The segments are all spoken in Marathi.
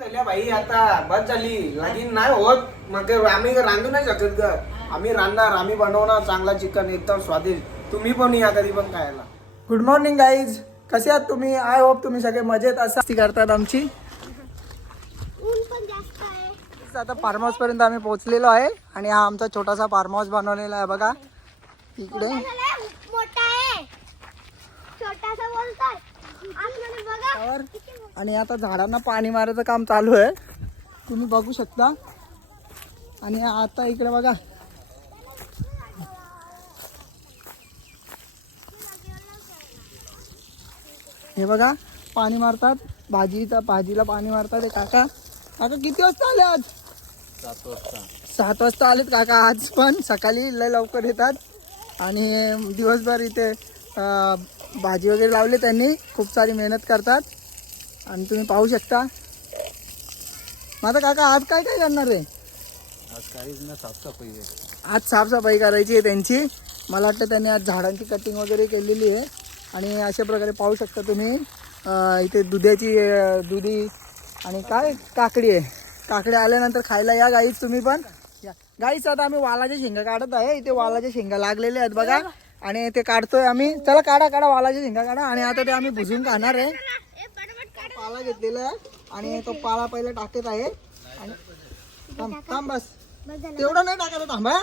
झाल्या भाई आता बस झाली लगीन नाही होत मग आम्ही रांधू नाही शकत ग. आम्ही रांधणार, आम्ही बनवणार चांगला चिकन एकदम स्वादिष्ट. तुम्ही पण या कधी पण खायला. गुड मॉर्निंग गाईज, कसे आहात तुम्ही? आय होप तुम्ही सगळे मजेत असा करतात आमची. ऊन पण जास्त आहे. आता फार्म हाऊस पर्यंत आम्ही पोहोचलेलो आहे आणि हा आमचा छोटासा फार्म हाऊस बनवलेला आहे बघा इकडे. मोठा आहे, छोटासा बोलतोय आतमध्ये बघा. आणि आता झाडांना पाणी मारायचं काम चालू आहे, तुम्ही बघू शकता. आणि आता इकडे बघा हे बघा पाणी मारतात, भाजीला पाणी मारतात. हे काका किती वाजता आले आज? 7 वाजता. 7 वाजता आलेत काका आज, पण सकाळी लय लवकर येतात आणि दिवसभर इथे भाजी वगैरे लावली त्यांनी. खूप सारी मेहनत करतात आणि तुम्ही पाहू शकता. माझा काका आज काय काय करणार आहे? आज काहीच ना साफसफाई आहे. आज साफसफाई करायची आहे त्यांची. मला वाटतं त्यांनी आज झाडांची कटिंग वगैरे केलेली आहे. आणि अशा प्रकारे पाहू शकता तुम्ही इथे दुधी आणि काय काकडी आहे. काकडी आल्यानंतर खायला या गाईच तुम्ही पण या. गाईच आता आम्ही वालाच्या शेंगा काढत आहे. इथे वालाच्या शेंगा लागलेल्या आहेत बघा आणि ते काढतोय आम्ही. चला काढा वालाच्या शेंगा काढा. आणि आता ते आम्ही भुजून खाणार आहे. पाला घेतलेला आहे आणि तो पाला पहिला टाकत आहे. आणि थांब बस, तेवढं नाही टाकायचं, थांबा.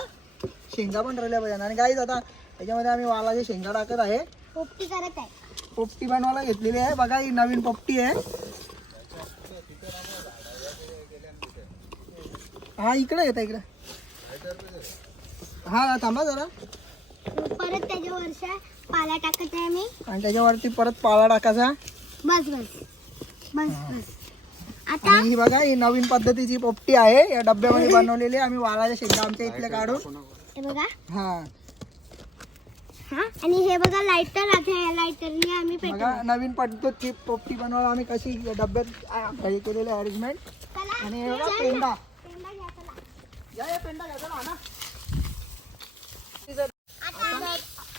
शेंगा पण राहिल्या पाहिजे. आणि गाईच आता त्याच्यामध्ये आम्ही वालाच्या शेंगा टाकत आहे. पोपटी करत आहे. पोपटी बनवायला घेतलेली आहे बघा, ही नवीन पोपटी आहे. हा इकडे येता इकडे. हा थांबा जरा. परत त्याच्यावर पाला टाकत आहे मी. आणि त्याच्यावरती परत पाला टाकायचा. बस बस बस बस. आता आणि ही बघा ही नवीन पद्धतीची पोपटी आहे, या डब्यामध्ये बनवलेली. आम्ही वालाच्या शेंगा आमच्या इथल्या काढून हे बघा. हा हा आणि हे बघा लाइटर. आता लाइटरने आम्ही बघा नवीन पद्धतीची पोपटी बनवायला आम्ही कशी डब्यात हे केलेले अरेंजमेंट. आणि हे बघा पेंडा. या पेंडा घ्यायचा ना ना.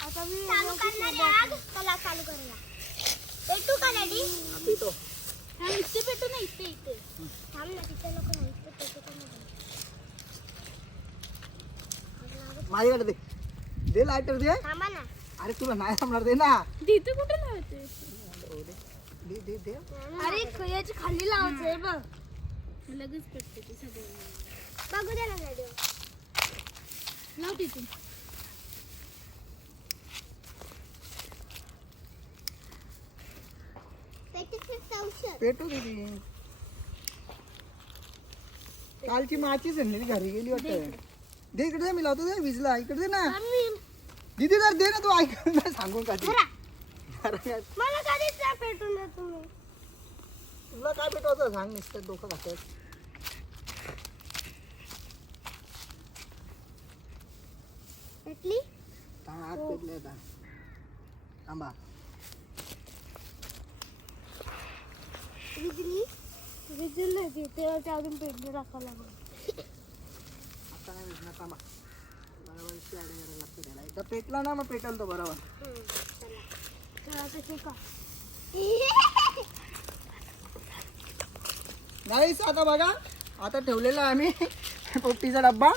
आता मी चालू करणार आहे. आग चला चालू करूया. पेटू का डॅडी? पेटो. हा इथे पेटू ना, इथे थांब ना, तिथे नको ना, इथे पेटू का नाही. माझ्याकडे दे लायटर दे. थांबा ना. अरे तुला नाही जमणार, दे ना. तिथे कुठे लावायचे? दे. अरे याची खाली लावायचं आहे बघ. लगेच पेटते ते सगळं. बघू दे ना डॅडी. लाव तिथे. पेटू दे. कालची माचीच आहे ना, घरी गेली वाटतं. दे इकडे दे, मी लावतो. दे विजला इकडे दे ना. दीदी तर दे ना, तू ऐकून सांगून का ती? मला कधीच नाही पेटून देत तुम्ही. तुला काय पेटवायचं सांग, नुसतं डोकं खातात. पेटली? हात पेटले आता. थांबा. विजली नाही ते अजून पेटली टाकावं लागलं. आता नाही विजणार, थांबा. बरोबर आडे करायला लागतं त्याला. एकदा पेटला ना मग पेटल तो बरोबर. नाहीच आता बघा, आता ठेवलेला आहे आम्ही पोपटीचा डब्बा.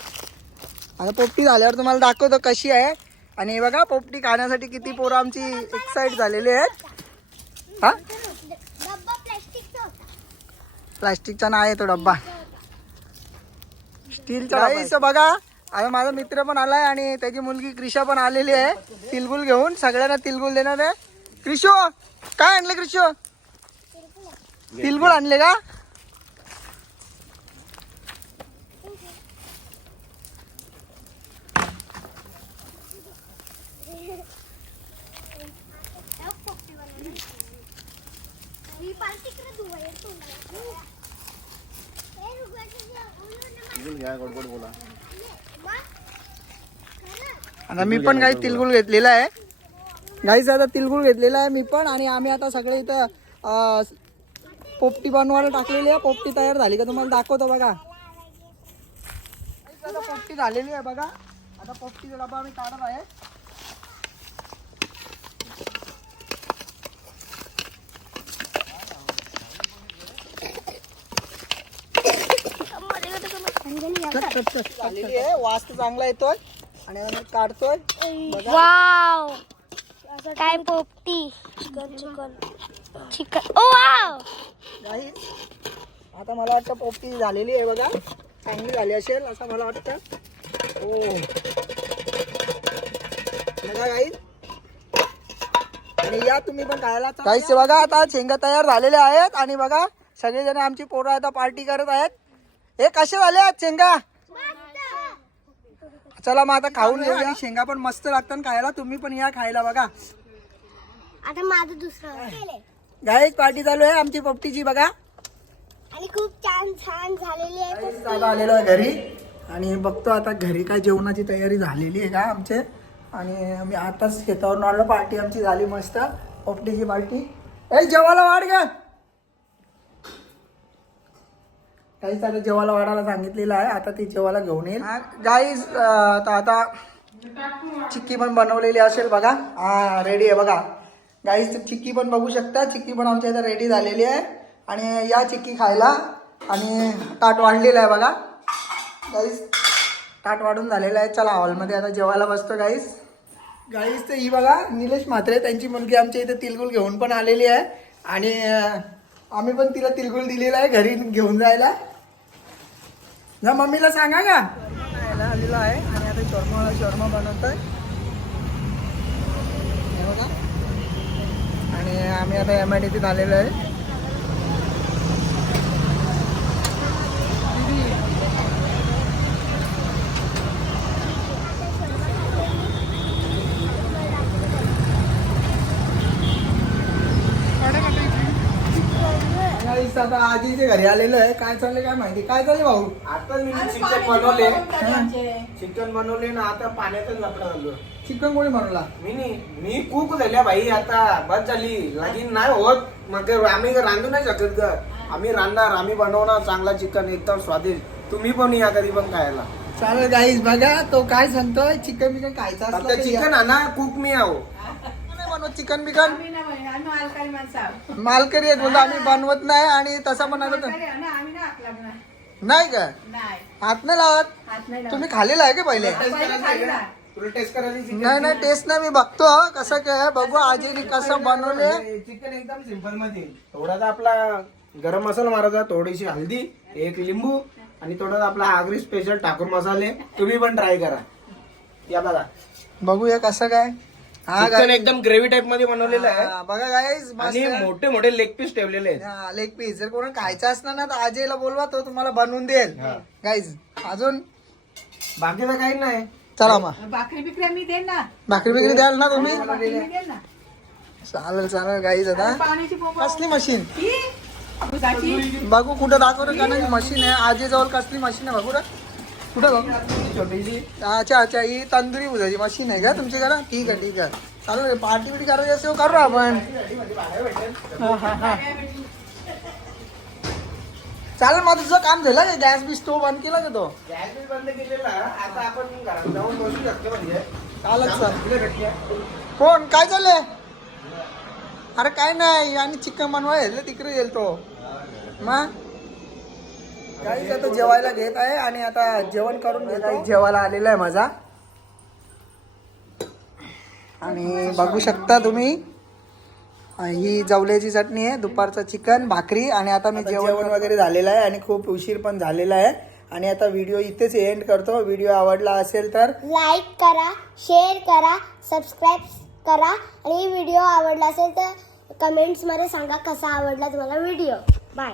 आता पोपटी झाल्यावर तुम्हाला दाखवतो कशी आहे. आणि हे बघा पोपटी खाण्यासाठी किती पोरं आमची एक्साइट झालेली आहेत. हा डब्बा प्लास्टिकचा होता. प्लास्टिकचा नाही तो डब्बा, स्टीलचा. बघा आता माझा मित्र पण आलाय आणि त्याची मुलगी क्रिशा पण आलेली आहे तिलगुल घेऊन. सगळ्यांना तिलगुल देणार आहे. क्रिशो काय आणले? क्रिशो तिलगुल आणले का? गोड बोला. आता मी पण काही तिलगुल घेतलेला आहे. गाईच आता तिलगुल घेतलेला आहे मी पण. आणि आम्ही आता सगळे इथं पोपटी बनवायला टाकलेली आहे. पोपटी तयार झाली का तुम्हाला दाखवतो बघा. आता पोपटी झालेली आहे बघा. आता पोपटीचा डबा आम्ही काढत आहे. झालेली आहे, वास तर चांगला येतोय आणि आम्ही काढतोय बघा. वाव काय पोपटी चिकन चिकन चिकन ओ वाव Guys, आता मला वाटतं पोपटी झालेली आहे बघा, चांगली झाली असेल असं मला वाटतं. हो बघा गाईस, आणि या तुम्ही पण खायला गाईस. बघा आता शेंगा तयार झालेल्या आहेत आणि बघा सगळेजण आमची पोरं आता पार्टी करत आहेत. हे कसे झाले आहेत शेंगा? चला मग आता खाऊन घेऊया. शेंगा पण मस्त लागतात खायला, तुम्ही पण या खायला बघा. आता माझं दुसरं गाईस पार्टी चालू आहे आमची पोपटीची बघा. आणि खूप छान छान झालेली आहे. दादा आलेलो आहे घरी आणि बघतो आता घरी काय जेवणाची तयारी झालेली आहे का आमचे. आणि मी आताच शेतावरून आलो, पार्टी आमची झाली मस्त पोपटीची पार्टी. ए जेवायला वाढ ग. काहीच आता जेवायला वाढायला सांगितलेलं आहे, आता ती जेवायला घेऊन येईल. गाईज आता चिक्की पण बनवलेली असेल बघा. हा रेडी आहे बघा गाईज, चिक्की पण बघू शकता. चिक्की पण आमच्या इथं रेडी झालेली आहे आणि या चिक्की खायला. आणि ताट वाढलेलं आहे बघा गाईज, ताट वाढून झालेलं आहे. चला हॉलमध्ये आता जेवायला बसतो गाईज. गाईज तर ही बघा निलेश म्हात्रे, त्यांची मुलगी आमच्या इथे तिलगुल घेऊन पण आलेली आहे आणि आम्ही पण तिला तिलगुल दिलेला आहे घरी घेऊन जायला. ना मम्मीला सांगा का खायला आलेलो आहे आणि आता शर्मा बनवतोय हे बघा. आणि आम्ही आता MIDCत आलेलो आहे. आता आजीच्या घरी आलेलो आहे. काय चाललंय काय माहिती, काय चाललंय भाऊ? आता मी चिकन बनवले, चिकन बनवले ना, आता पाण्यातच लपडा झालो. चिकन कोणी बनवला? मी कुक झाल्या भाई, आता बस झाली. लगीन नाही होत मग आम्ही रांधू नाही शकत ग. आम्ही रांधणार, आम्ही बनवणार चांगला चिकन एकदम स्वादिष्ट. तुम्ही पण या कधी पण खायला. चालेल गाईज बघा तो काय सांगतोय, चिकन बिकन खायचं असलं तर चिकन आणा, कुक मी आहो. बनवत चिकन बिकन मालकरी आहेत म्हणजे आम्ही बनवत नाही. आणि तसा पण आता नाही का हात नाही लावत. तुम्ही खाल्लेला आहे का पहिले? तुला टेस्ट करायची? नाही टेस्ट नाही, मी बघतो कसं काय, बघू आजीने कसं बनवले. चिकन एकदम सिंपल मध्ये थोडासा आपला गरम मसाला मारायचा, थोडीशी हल्दी, एक लिंबू आणि थोडासा आपला आगरी स्पेशल ठाकूर मसाले. तुम्ही पण ट्राय करा. या बघा बघूया कसं काय. चिकन एकदम ग्रेव्ही टाइप मध्ये बनवलेलं आहे बघा गाईज. आणि मोठे मोठे लेग पीस ठेवलेले आहेत. लेग पीस जर कोणी खायचं असणार ना तर आजीला बोलवा, तो तुम्हाला बनवून देईल गाईज. अजून बाकीचं काही नाही. चला मग भाकरी बिकरी मी देईन ना. भाकरी बिकरी द्याल ना तुम्ही? भाकरी मी देईन ना. चालेल गाईज. आता पाण्याची बोंब कसली मशीन ही दुधाची. बघू कुठं दाखवतो का नाही मशीन आहे आजी जवळ. कसली मशीन आहे बघू रे, कुठं बघू. छोटीशी. अच्छा ही तंदुरी बुजाची मशीन आहे का तुमची घरा? ठीक आहे चालेल. पार्टी बिटी करायची असेल करू आपण. चालेल मग तुझं काम झालं का? गॅस बी स्टोव बंद केला का तो? गॅस बी बंद केलेला. आता आपण घरात जाऊन बसू शकतो म्हणजे. चालेल सर. कोण काय चाललंय? अरे काय नाही, आणि चिकन बनवायला तिकडे गेल तो मग. काही आता जेवायला घेत आहे आणि आता जेवण करून घेत आहे. जेवायला आलेला आहे माझा आणि बघू शकता तुम्ही ही जवल्याची चटणी आहे, दुपारचं चिकन भाकरी. आणि आता मी जेवण वगैरे झालेलं आहे आणि खूप उशीर पण झालेला आहे. आणि आता व्हिडिओ इथेच एंड करतो. व्हिडिओ आवडला असेल तर लाईक करा, शेअर करा, सबस्क्राईब करा. आणि व्हिडिओ आवडला असेल तर कमेंट्स मध्ये सांगा कसा आवडला तुम्हाला व्हिडिओ.